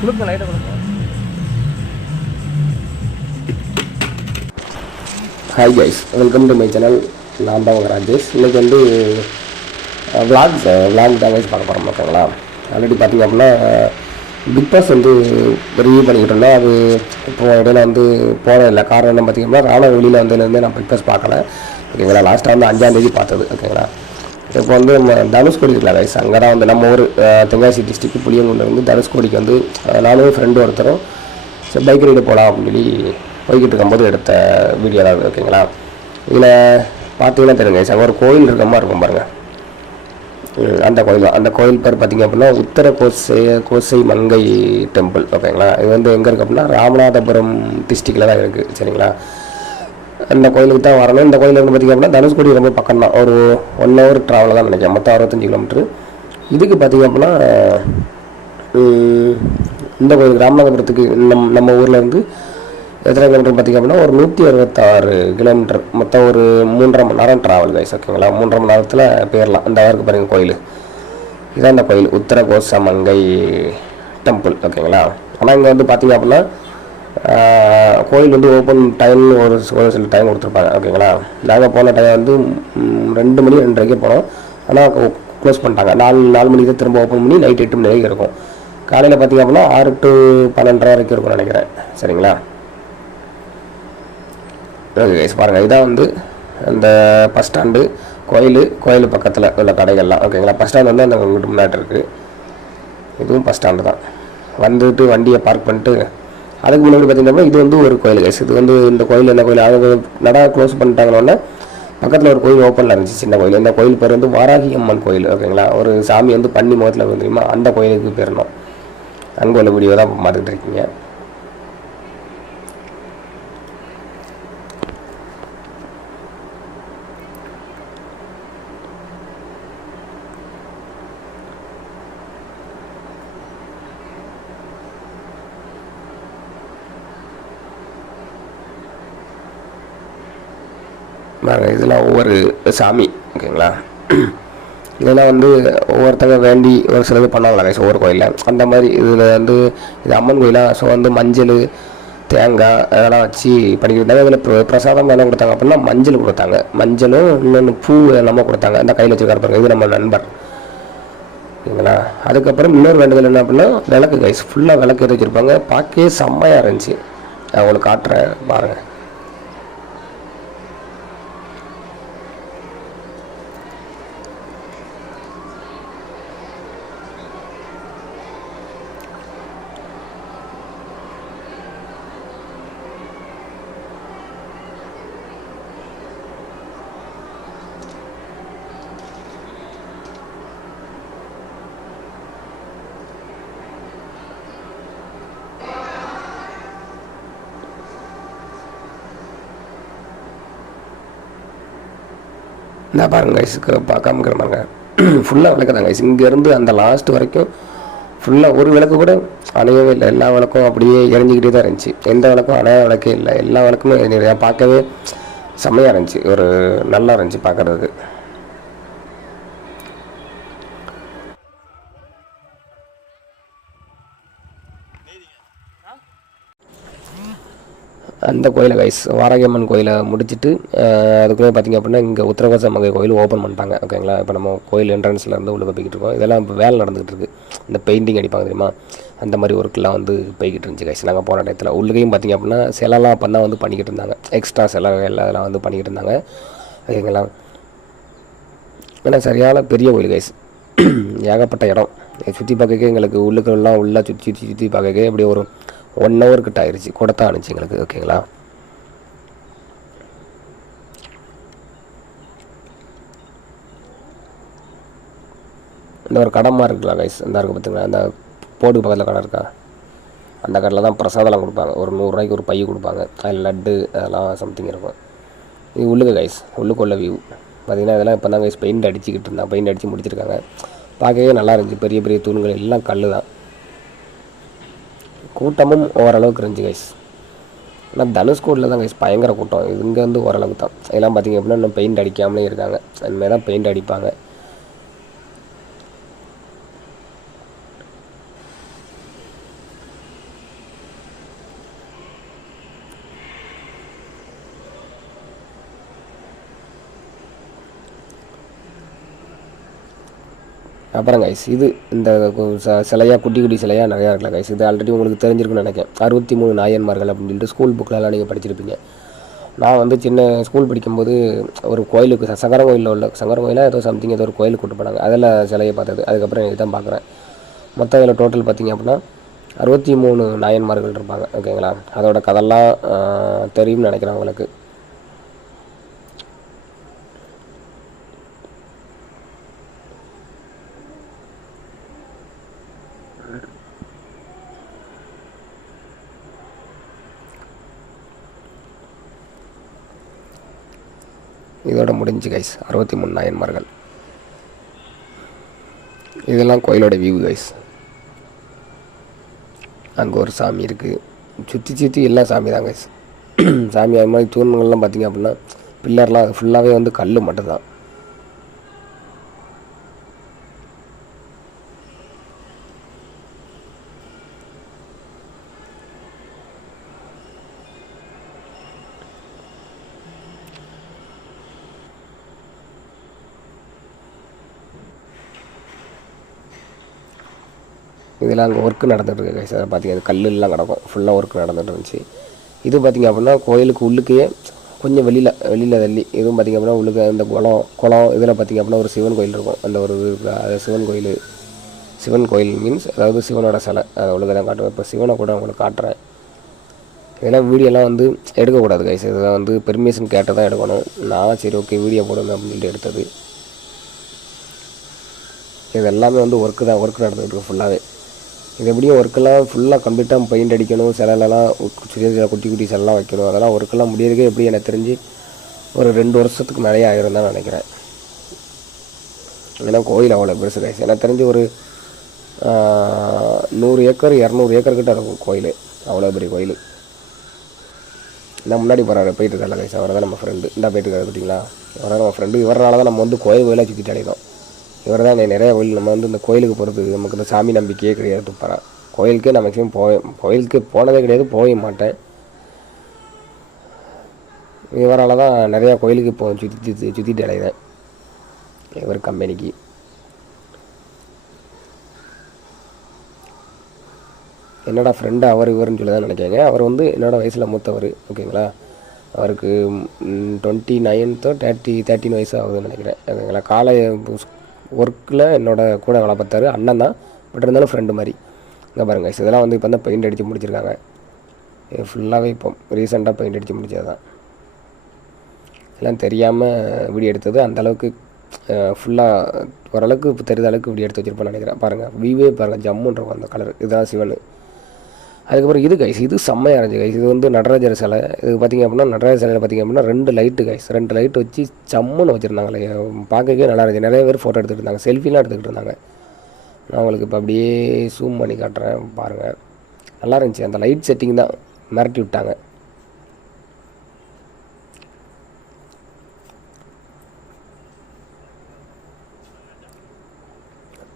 கொடுங்க லைட்டாக கொடுங்க. Hi guys, welcome to my channel. நான் தான் உங்கள் ராஜேஷ். இன்றைக்கி வந்து விளாக் தான் கைஸ் பார்க்க போகிறோம். ஓகேங்களா, ஆல்ரெடி பார்த்திங்க அப்படின்னா பிக் பாஸ் வந்து ரிவ்யூ பண்ணிக்கிட்டு இருந்தோம். அது இப்போ இடையில வந்து போகிறேன் இல்லை. காரணம் என்ன பார்த்திங்கன்னா, ராணுவ வெளியில் வந்ததுலேருந்து நான் பிக் பாஸ் பார்க்கல. ஓகேங்களா, லாஸ்ட்டாக வந்து 5ஆம் தேதி பார்த்தது. ஓகேங்களா, இப்போ வந்து நம்ம தனுஷ்கோடி இருக்கல கைஸ், அங்கே தான் வந்து நம்ம ஊர் தென்காசி டிஸ்ட்ரிக்ட் புளியங்குடியில் வந்து தனுஷ்கோடிக்கு வந்து நானும் ஃப்ரெண்டு ஒருத்தரும் சரி பைக் ரைடு போகலாம் அப்படின்னு சொல்லி போய்கிட்டு இருக்கும்போது எடுத்த வீடியோ தான். ஓகேங்களா, இதில் பார்த்தீங்கன்னா தெரியுங்க கைஸ், அங்கே ஒரு கோயில் இருக்க மாதிரி இருக்கும் பாருங்கள். அந்த கோயில் தான். அந்த கோயில் பேர் பார்த்திங்க அப்படின்னா உத்தர கோசை மங்கை டெம்பிள். ஓகேங்களா, இது வந்து எங்கே இருக்குது அப்படின்னா ராமநாதபுரம் டிஸ்ட்ரிக்டில் தான் இருக்குது. சரிங்களா, அந்த கோயிலுக்கு தான் வரணும். இந்த கோயில் வந்து பார்த்திங்க அப்படின்னா தனுஷ்கோடி ரொம்ப பக்கம் தான், ஒரு 1 hour ட்ராவல் தான் நினைக்கிறேன், மொத்தம் 65 கிலோமீட்ரு. இதுக்கு பார்த்திங்க அப்படின்னா இந்த கோயில் ராமநாதபுரத்துக்கு நம்ம ஊரில் இருந்து எத்தனை கிலோமீட்டர் பார்த்திங்க அப்படின்னா ஒரு 166 கிலோமீட்டர், மொத்தம் ஒரு 3.5 மணி நேரம் ட்ராவல் கைஸ். ஓகேங்களா, 3.5 மணி நேரத்தில் போயிடலாம். இந்த அவருக்கு பாருங்கள் கோயில், இதான் இந்த கோயில் உத்தர கோச மங்கை டெம்பிள். ஓகேங்களா, ஆனால் இங்கே வந்து பார்த்திங்க அப்படின்னா கோயில் வந்து ஓப்பன் டைம் ஒரு சில டைம் கொடுத்துருப்பாங்க. ஓகேங்களா, நாங்கள் போன டைம் வந்து 2 மணி 2:30 போனோம். ஆனால் க்ளோஸ் பண்ணிட்டாங்க. 4 மணிக்கு தான் திரும்ப ஓப்பன் பண்ணி நைட் 8 மணி வரைக்கும் இருக்கும். காலையில் பார்த்திங்க அப்படின்னா 6 to 12:30 வரைக்கும் இருக்கும்னு நினைக்கிறேன். சரிங்களா, ஓகே கைஸ் பாருங்கள், இதான் வந்து அந்த பஸ் ஸ்டாண்டு, கோயில் பக்கத்தில் உள்ள கடைகள்லாம். ஓகேங்களா, பஸ் ஸ்டாண்டு வந்து அந்த உங்கள்கிட்ட முன்னாடி இருக்குது. இதுவும் பஸ் ஸ்டாண்டு தான். வந்துட்டு வண்டியை பார்க் பண்ணிட்டு அதுக்கு முன்னாடி பார்த்திங்கன்னா இது வந்து ஒரு கோயில் கைஸ். இது வந்து இந்த கோயில் என்ன கோயில், அது நடா க்ளோஸ் பண்ணிட்டாங்கன்னொன்னே பக்கத்தில் ஒரு கோயில் ஓப்பனில் இருந்துச்சு, சின்ன கோயில். இந்த கோயில் பேர் வந்து வாராகி அம்மன் கோயில். ஓகேங்களா, ஒரு சாமி வந்து பண்ணி முகத்தில் வந்து தெரியுமா, அந்த கோயிலுக்கு போயிடணும். அங்கே உள்ள வீடியோ தான் பார்த்துக்கிட்டு இருக்கீங்க. இதெல்லாம் ஒவ்வொரு சாமி. ஓகேங்களா, இதெல்லாம் வந்து ஒவ்வொருத்தங்க வேண்டி ஒரு சிலது பண்ணுவாங்களா கைஸ் ஒவ்வொரு கோயிலில். அந்த மாதிரி இதில் வந்து இது அம்மன் கோயிலாக. ஸோ வந்து மஞ்சள் தேங்காய் அதெல்லாம் வச்சு பண்ணிக்கிட்டு இருந்தாங்க. இதில் பிரசாதம் என்ன கொடுத்தாங்க அப்படின்னா மஞ்சள் கொடுத்தாங்க, மஞ்சளும் இன்னொன்று பூ எல்லாமே கொடுத்தாங்க. அந்த கையில் வச்சுருக்காரு பாருங்க, இது நம்ம நண்பர். ஓகேங்களா, அதுக்கப்புறம் இன்னொரு வேண்டுதல் என்ன அப்படின்னா விளக்கு கைஸ், ஃபுல்லாக விளக்கு எடுத்து வச்சுருப்பாங்க. பார்க்கவே செம்மையாக இருந்துச்சு. நான் உங்களுக்கு காட்டுறேன் பாருங்கள். இந்த பாருங்க கைஸுக்கு பார்க்காம இருக்கிறாங்க, ஃபுல்லாக விளக்கு தான் கைஸ். இங்கேருந்து அந்த லாஸ்ட் வரைக்கும் ஃபுல்லாக ஒரு விளக்கு கூட அணையவே இல்லை. எல்லா விளக்கும் அப்படியே எரிஞ்சிக்கிட்டே தான் இருந்துச்சு. எந்த விளக்கும் அணைய விளக்கே இல்லை, எல்லா விளக்குமே பார்க்கவே செம்மையாக இருந்துச்சு. ஒரு நல்லா இருந்துச்சு பார்க்குறதுக்கு. அந்த கோயிலை கைஸ் வாராகியம்மன் கோயிலை முடிச்சுட்டு அதுக்குள்ளே பார்த்திங்க அப்படின்னா இங்கே உத்தரகோச மங்கை கோயில் ஓப்பன் பண்ணிட்டாங்க. ஓகேங்களா, இப்போ நம்ம கோயில் என்ட்ரன்ஸில் இருந்து உள்ளே போய்கிட்டு இருக்கோம். இதெல்லாம் இப்போ வேலை நடந்துகிட்டு இருக்குது. இந்த பெயிண்டிங் அடிப்பாங்க தெரியுமா, அந்த மாதிரி ஒர்க்கெலாம் வந்து போய்கிட்டு இருந்துச்சு கைஸ். நாங்கள் போன டயத்தில் உள்ளுக்கையும் பார்த்திங்க அப்படின்னா சிலைலாம் அப்போ தான் வந்து பண்ணிக்கிட்டு இருந்தாங்க. எக்ஸ்ட்ரா சிலை அதெல்லாம் வந்து பண்ணிக்கிட்டு இருந்தாங்க. ஓகேங்களா, ஏன்னா சரியான பெரிய கோயில் கைஸ், ஏகப்பட்ட இடம். சுற்றி பார்க்க எங்களுக்கு உள்ளுக்கெல்லாம் உள்ளே சுற்றி பார்க்க அப்படியே ஒரு 1 hour கிட்ட ஆயிடுச்சு, கொடுத்தா ஆனிச்சு எங்களுக்கு. ஓகேங்களா, இந்த ஒரு கடமாக இருக்குல்ல கைஸ், இந்த இருக்குது பார்த்திங்களா, அந்த போர்டு பக்கத்தில் கடை இருக்கா, அந்த கடையில் தான் பிரசாதம்லாம் கொடுப்பாங்க. ஒரு 100 ரூபாய்க்கு ஒரு பை கொடுப்பாங்க, அதில் லட்டு அதெல்லாம் சம்திங் இருக்கும். இது உள்ளுக்கு கைஸ், உள்ளுக்குள்ள வியூ பார்த்திங்கன்னா இதெல்லாம் இப்போ தான் கைஸ் பெயிண்ட் அடிச்சுக்கிட்டு இருந்தாங்க. பெயிண்ட் அடித்து முடிச்சிருக்காங்க. பார்க்கவே நல்லா இருந்துச்சு. பெரிய பெரிய தூண்கள் எல்லாம் கல் தான். கூட்டமும் ஓரளவுக்கு இருந்துச்சு கைஸ். ஆனால் தனுஷ்கோடியில் தான் கைஸ் பயங்கர கூட்டம். இங்கே வந்து ஓரளவுக்கு தான். இதெல்லாம் பார்த்திங்க அப்படின்னா இன்னும் பெயிண்ட் அடிக்காமலே இருக்காங்க. அதுமாதிரி தான் பெயிண்ட் அடிப்பாங்க. அப்புறம் கைஸ் இது இந்த சிலையாக குட்டி குட்டி சிலையாக நிறையா இருக்கலாம் கைஸ். இது ஆல்ரெடி உங்களுக்கு தெரிஞ்சிருக்குன்னு நினைக்கிறேன். 63 நாயன்மார்கள் அப்படின்னு சொல்லிட்டு ஸ்கூல் புக்கிலலாம் நீங்கள் படிச்சிருப்பீங்க. நான் வந்து சின்ன ஸ்கூல் படிக்கும்போது ஒரு கோயிலுக்கு சங்கரன் கோயிலில் உள்ள சங்கரன் கோயிலாக ஏதோ சம்திங் ஏதோ ஒரு கோயிலுக்கு கூட்டு போனாங்க. அதில் சிலையை பார்த்தது. அதுக்கப்புறம் எனக்கு தான் பார்க்குறேன். மொத்தம் இதில் டோட்டல் பார்த்திங்க அப்படின்னா 63 நாயன்மார்கள் இருப்பாங்க. ஓகேங்களா? அதோட கதெல்லாம் தெரியும்னு நினைக்கிறேன் உங்களுக்கு. இதோட முடிஞ்சு கைஸ் 63 நாயன்மார்கள். இதெல்லாம் கோயிலோட வியூ கைஸ். அங்கே ஒரு சாமி இருக்குது. சுற்றி எல்லாம் சாமி தான் கைஸ். சாமி அது மாதிரி தூண்கள்லாம் பார்த்திங்க அப்படின்னா பில்லர்லாம் ஃபுல்லாகவே வந்து கல் மட்டும்தான். இதெல்லாம் அங்கே ஒர்க்கு நடந்துகிட்ருக்கு கைஸ். அதை பார்த்திங்க கல்லுலாம் கிடக்கும். ஃபுல்லாக ஒர்க் நடந்துகிட்டு இருந்துச்சு. இது பார்த்திங்க அப்படின்னா கோயிலுக்கு உள்ளுக்கையே கொஞ்சம் வெளியில் தள்ளி இதுவும் பார்த்திங்க அப்படின்னா உள்ளுக்கு அந்த குளம் இதில் பார்த்திங்க அப்படின்னா ஒரு சிவன் கோயில் இருக்கும். அந்த ஒரு அது சிவன் கோயில் மீன்ஸ் அதாவது சிவனோட சிலை. அதை உள்ளுக்க தான் காட்டுவேன். இப்போ சிவனை கூட உங்களுக்கு காட்டுறேன். இதெல்லாம் வீடியோலாம் வந்து எடுக்கக்கூடாது கைஸ். இதெல்லாம் வந்து பெர்மிஷன் கேட்டு தான் எடுக்கணும். நான் சரி ஓகே வீடியோ போடுங்க அப்படின்னு சொல்லிட்டு எடுத்தது. இது எல்லாமே வந்து ஒர்க்கு நடந்துகிட்டு இருக்கு ஃபுல்லாகவே. இது எப்படியும் ஒர்க்கெல்லாம் ஃபுல்லாக கம்ப்ளீட்டாக பெயிண்ட் அடிக்கணும். சிலைலாம் குட்டி குட்டி சிலைலாம் வைக்கணும். அதெல்லாம் ஒர்க்கெல்லாம் முடியறதுக்கே எப்படி எனக்கு தெரிஞ்சு ஒரு 2 வருஷத்துக்கு மேலேயே ஆயிரும் தான் நினைக்கிறேன். ஏன்னா கோயில் அவ்வளோ பெருசு கைஸ். எனக்கு தெரிஞ்சு ஒரு 100 ஏக்கர் 200 ஏக்கர் கிட்ட இருக்கும் கோயில். அவ்வளோ பெரிய கோயில். நான் முன்னாடி போயிட்டு இருக்காங்க கைஸ். அவர் தான் நம்ம ஃப்ரெண்டு. இந்த போயிட்டு இருக்காரு பார்த்தீங்களா? அவர் தான் நம்ம ஃப்ரெண்டு. இவரால் தான் நம்ம வந்து கோயிலாக சுற்றிட்டு அடையணும். இவர் தான் நிறையா கோயில் நம்ம வந்து இந்த கோயிலுக்கு போகிறது நமக்கு இந்த சாமி நம்பிக்கையே கிடையாது. துப்பரா கோயிலுக்கே நான் மேக்ஸிமம் கோயிலுக்கு போனதே கிடையாது. போக மாட்டேன். இவரால் தான் நிறையா கோயிலுக்கு இப்போ சுற்றிட்டு அடையிறேன். இவர் கம்பெனிக்கு என்னோடய ஃப்ரெண்டு இவருன்னு சொல்லி தான் நினைக்கிறேங்க. அவர் வந்து என்னோடய வயசில் மூத்தவர். ஓகேங்களா? அவருக்கு 29 13 வயசு ஆகுதுன்னு நினைக்கிறேன். ஓகேங்களா? காலை ஒர்க்கில் என்னோடய கூட வேலை பார்த்தாரு. அண்ணன் தான், பட் இருந்தாலும் ஃப்ரெண்டு மாதிரி. இங்கே பாருங்கள் கைஸ். இதெல்லாம் வந்து இப்போ தான் பெயிண்ட் அடித்து முடிச்சிருக்காங்க. இது ஃபுல்லாகவே இப்போ ரீசெண்டாக பெயிண்ட் அடித்து முடிச்சது தான். எல்லாம் தெரியாமல் வீடியோ எடுத்தது. அந்தளவுக்கு ஃபுல்லாக ஓரளவுக்கு இப்போ தெரிந்த அளவுக்கு வீடியோ எடுத்து வச்சுருப்பேன்னு நினைக்கிறேன். பாருங்கள் வியூவே பாருங்கள் ஜம்முன்னு இருக்கும் அந்த கலர். இதுதான் சிவன். அதுக்கப்புறம் இது கைஸ். இது செம்மையாக இருந்துச்சு கைஸ். இது வந்து நடராஜர் சிலை. இது பார்த்திங்க அப்படின்னா நடராஜர் சிலையில் பார்த்திங்க அப்படின்னா 2 லைட்டு கைஸ். 2 லைட்டு வச்சு சம்முன்னு வச்சுருந்தாங்களே. பார்க்கவே நல்லா இருந்துச்சு. நிறைய பேர் ஃபோட்டோ எடுத்துகிட்டு இருந்தாங்க. செல்ஃபிலாம் எடுத்துக்கிட்டு இருந்தாங்க. நான் உங்களுக்கு இப்போ அப்படியே ஜூம் பண்ணி காட்டுறேன் பாருங்கள். நல்லா இருந்துச்சு. அந்த லைட் செட்டிங் தான் மிரட்டி விட்டாங்க.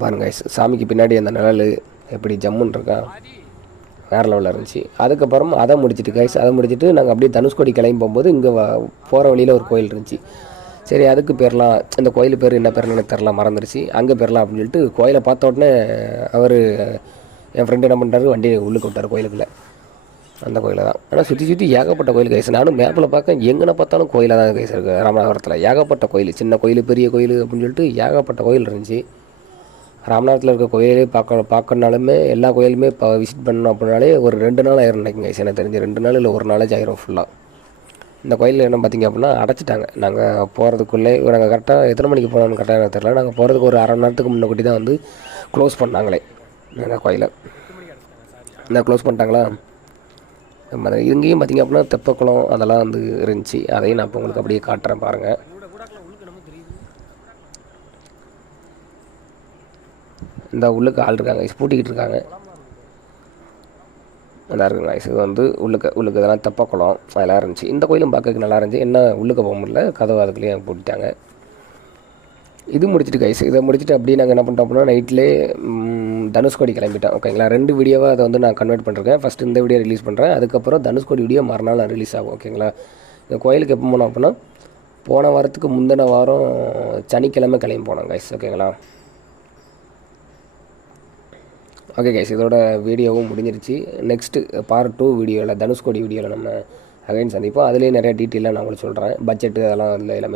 பாருங்க கைஸ். சாமிக்கு பின்னாடி அந்த நிழல் எப்படி ஜம்முன்னு இருக்கா, வேறு லெவலில் இருந்துச்சு. அதுக்கப்புறம் அதை முடிச்சுட்டு கைஸ், அதை முடிச்சுட்டு நாங்கள் அப்படியே தனுஷ்கோடி கிளம்பி போகும்போது இங்கே போகிற வழியில் ஒரு கோயில் இருந்துச்சு. சரி அதுக்கு பேர்லாம் இந்த கோயில் பேர் என்ன பேர்னு எனக்கு தெரில, மறந்துருச்சு. அங்கே பேர்லாம் அப்படின்னு சொல்லிட்டு கோயிலை பார்த்த உடனே அவர் என் ஃப்ரெண்டு என்ன பண்ணுறாரு, வண்டியை உள்ளுக்கு விட்டார் கோயிலுக்குள்ளே. அந்த கோயிலை தான். ஆனால் சுற்றி ஏகப்பட்ட கோயில் கைஸ். நானும் மேப்பில் பார்க்க எங்கே பார்த்தாலும் கோயிலாக தான் கைஸ் இருக்குது. ராமநாதபுரத்தில் ஏகப்பட்ட கோயில், சின்ன கோயில் பெரிய கோயில் அப்படின்னு சொல்லிட்டு ஏகப்பட்ட கோயில் இருந்துச்சு. ராமநாதத்தில் இருக்க கோயிலே பார்க்கணுனாலுமே எல்லா கோயிலுமே இப்போ விசிட் பண்ணணும் அப்படின்னாலே ஒரு 2 நாள் ஆயிரும் நினைக்குங்க கைஸ். எனக்கு தெரிஞ்சு 2 நாள் இல்லை 1 நாளாச்சும் ஆயிரும் ஃபுல்லாக. இந்த கோயிலில் என்ன பார்த்திங்க அப்படின்னா அடைச்சிட்டாங்க. நாங்கள் போகிறதுக்குள்ளே நாங்கள் கரெக்டாக எத்தனை மணிக்கு போனோம்னு கரெக்டாக எனக்கு தெரியல. நாங்கள் போகிறதுக்கு ஒரு அரை மணி நேரத்துக்கு முன்னாடி தான் வந்து க்ளோஸ் பண்ணாங்களே அந்த கோயிலை. என்ன க்ளோஸ் பண்ணிட்டாங்களா? இங்கேயும் பார்த்திங்க அப்படின்னா தெப்பக்குளம் அதெல்லாம் வந்து இருந்துச்சு. அதையும் நான் இப்போ உங்களுக்கு அப்படியே காட்டுறேன் பாருங்கள். இந்த உள்ளுக்கு ஆள் இருக்காங்க, பூட்டிக்கிட்டு இருக்காங்க. நல்லா இருக்குங்க. இது வந்து உள்ளுக்கு இதெல்லாம் தெப்பக்குளம் அதெல்லாம் இருந்துச்சு. இந்த கோயிலும் பார்க்கறதுக்கு நல்லா இருந்துச்சு. என்ன உள்ளுக்கு போக முடியல, கதவு அதுக்குள்ளேயே பூட்டிட்டாங்க. இது முடிச்சுட்டு கைஸ், இதை முடிச்சுட்டு அப்படியே நாங்கள் என்ன பண்ணிட்டோம் அப்படின்னா நைட்லேயே தனுஷ்கோடி கிளம்பிட்டோம். ஓகேங்களா? 2 வீடியோவாக அதை வந்து நான் கன்வெர்ட் பண்ணிருக்கேன். ஃபஸ்ட்டு இந்த வீடியோ ரிலீஸ் பண்ணுறேன், அதுக்கப்புறம் தனுஷ்கோடி வீடியோ மறுநாள் நான் ரிலீஸ் ஆகும். ஓகேங்களா? இந்த கோயிலுக்கு எப்போ போனோம் அப்படின்னா போன வாரத்துக்கு முந்தின வாரம் சனிக்கிழமை கிளம்பி போனோம் கைஸ். ஓகேங்களா? ஓகே கைஸ், இதோட வீடியோவும் முடிஞ்சிருச்சு. நெக்ஸ்ட்டு பார்ட் 2 வீடியோவில், தனுஷ்கோடி வீடியோவில் நம்ம அகைன் சந்திப்போம். அதுலேயே நிறைய டீட்டெயிலாக நான் உங்களுக்கு சொல்கிறேன். பட்ஜெட்டு அதெல்லாம் அதில் எல்லாமே